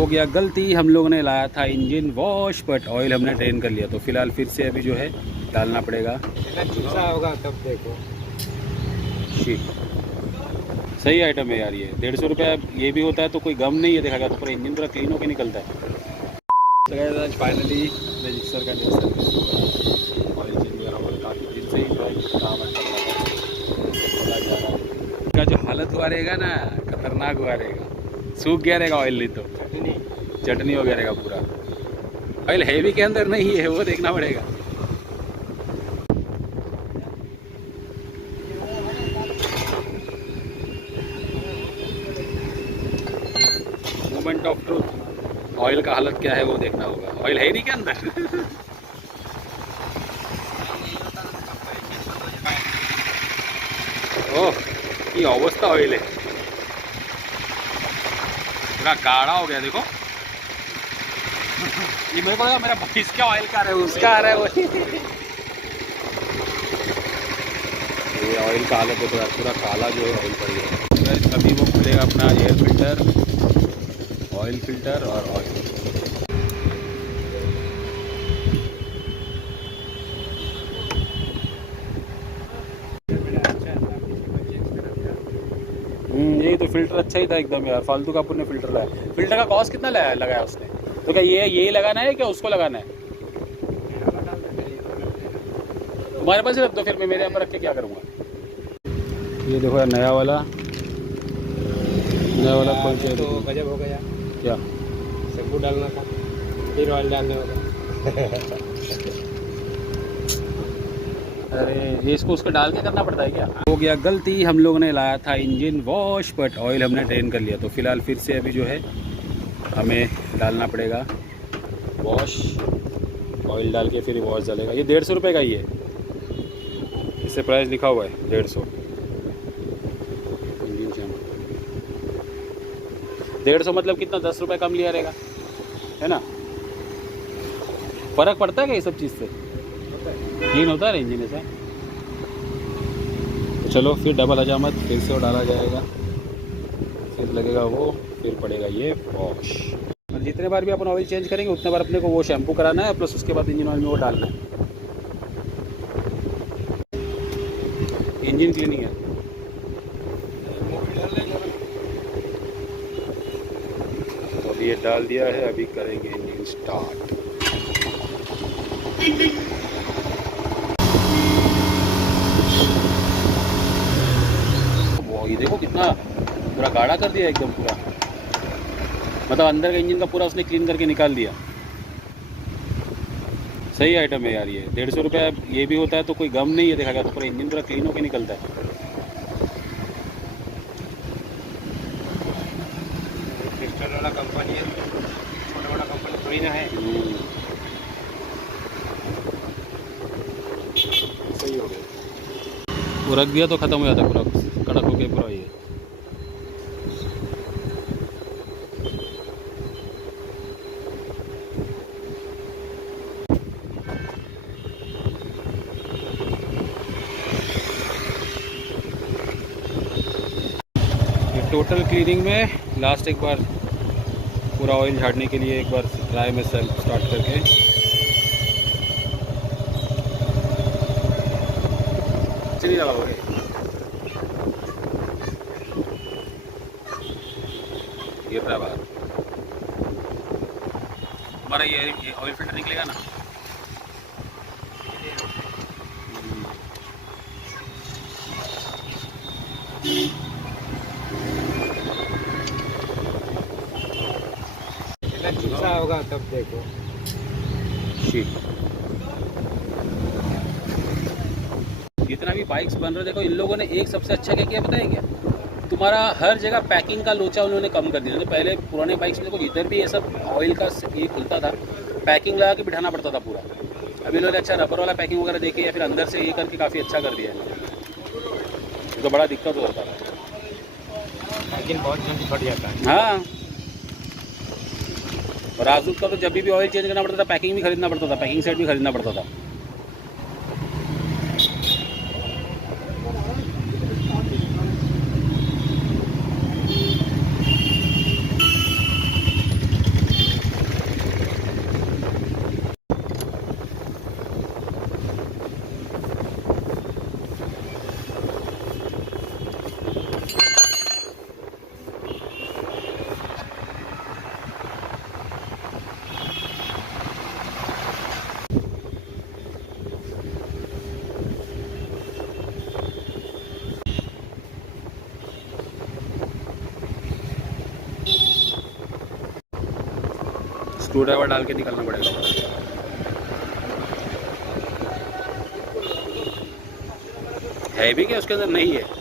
हो गया गलती, हम लोगों ने लाया था इंजन वॉश बट ऑयल हमने ड्रेन कर लिया, तो फिलहाल फिर से अभी जो है डालना पड़ेगा। चूसा होगा तब देखो। शिट, सही आइटम है यार ये। 150 रुपया ये भी होता है तो कोई गम नहीं है, देखा गया तो पूरा इंजन पूरा क्लीन होकर निकलता है। तो आज फाइनली रजिस्टर का जो सर्विस ऑयल चेंज वगैरह हो, काफ़ी दिन से ही जो है काम अच्छा लगा था। इसका जो हालत हुआ रहेगा ना, खतरनाक हुआ रहेगा, सूख गया रहेगा ऑयल, नहीं तो चटनी हो गया रहेगा पूरा। ऑयल हैवी के अंदर नहीं है, वो देखना पड़ेगा। मोमेंट ऑफ ट्रूथ, ऑयल का हालत क्या है वो देखना होगा। ऑयल है नहीं के अंदर। ओह, ये अवस्था ऑयल है, पूरा गाढ़ा हो गया देखो। ये मेरे को लगा मेरा भैंस का ऑयल का आ रहा है, उसका आ रहा है वो। ये ऑयल का हालत देखो यार, पूरा काला जो है ऑयल पड़ गया। अभी वो खुलेगा अपना एयर फिल्टर, ऑयल फिल्टर और ऑयल। यही तो फिल्टर अच्छा ही था एकदम यार, फालतू का पुण्य फिल्टर लाया। फिल्टर का कॉस्ट कितना लगाया उसने? तो क्या ये यही लगाना है क्या उसको लगाना है? तुम्हारे पास रख दो, फिर मैं मेरे यहाँ पर रख के क्या करूँगा। ये देखो यार नया वाला खोल के तो गजब हो गया। क्या सबको डालना था, फिर ऑयल डालने होगा। अरे ये इसको उसको डाल के करना पड़ता है क्या? हो गया गलती, हम लोगों ने लाया था इंजन वॉश बट ऑयल हमने ड्रेन कर लिया, तो फिलहाल फिर से अभी जो है हमें डालना पड़ेगा वॉश। ऑयल डाल के फिर वॉश डालेगा। ये 150 रुपये का ही है, इससे प्राइस लिखा हुआ है 150। इंजन शैम्पू 150 मतलब कितना, 10 रुपये कम लिया रहेगा, है ना? फ़र्क पड़ता है क्या ये सब चीज़ से? क्लीन होता है इंजन ऐसा। तो चलो फिर डबल हजामत, फिर से वो डाला जाएगा, फिर लगेगा वो, फिर पड़ेगा ये वॉश। और जितने बार भी अपन ऑयल चेंज करेंगे उतने बार अपने को वो शैम्पू कराना है, प्लस उसके बाद इंजन ऑयल में वो डालना है। इंजन क्लीनिंग है। तो अभी ये डाल दिया है, अभी करेंगे इंजन स्टार्ट। ये देखो कितना पूरा गाढ़ा कर दिया एकदम पूरा, मतलब अंदर का इंजन का पूरा उसने क्लीन करके निकाल दिया। सही आइटम है यार ये। 150 रुपया ये भी होता है तो कोई गम नहीं है, देखा गया तो पूरा इंजन पूरा क्लीन होकर निकलता है। क्रिस्टल वाला कंपनी है, छोटा बड़ा कंपनी थोड़ी ना है। सही हो गया, वो रख दिया तो ख़त्म हो जाता पूरा, कड़क हो गया पूरा ये। टोटल क्लीनिंग में लास्ट एक बार पूरा ऑयल झाड़ने के लिए एक बार ड्राई में सेल्फ स्टार्ट करके चलिए लगाओगे। ये रहा बाहर हमारा ये ऑयल फिल्टर निकलेगा ना। चूसा होगा तब देखो। शिट, जितना भी बाइक्स बन रहे देखो, इन लोगों ने एक सबसे अच्छा क्या किया पता है क्या? तुम्हारा हर जगह पैकिंग का लोचा उन्होंने कम कर दिया। तो पहले पुराने बाइक्स में देखो जिधर भी ये सब ऑयल का ये खुलता था, पैकिंग लगा के बिठाना पड़ता था पूरा। अभी लोग अच्छा रबर वाला पैकिंग वगैरह देखे या फिर अंदर से ये करके काफ़ी अच्छा कर दिया है, तो बड़ा दिक्कत होता था। लेकिन बहुत जल्दी फट जाता है। हाँ, और आजूक का तो जब भी ऑयल चेंज करना पड़ता था पैकिंग भी खरीदना पड़ता था, पैकिंग सेट भी खरीदना पड़ता था। स्क्रू ड्राइवर डाल के निकालना पड़ेगा। है भी क्या उसके अंदर? नहीं है।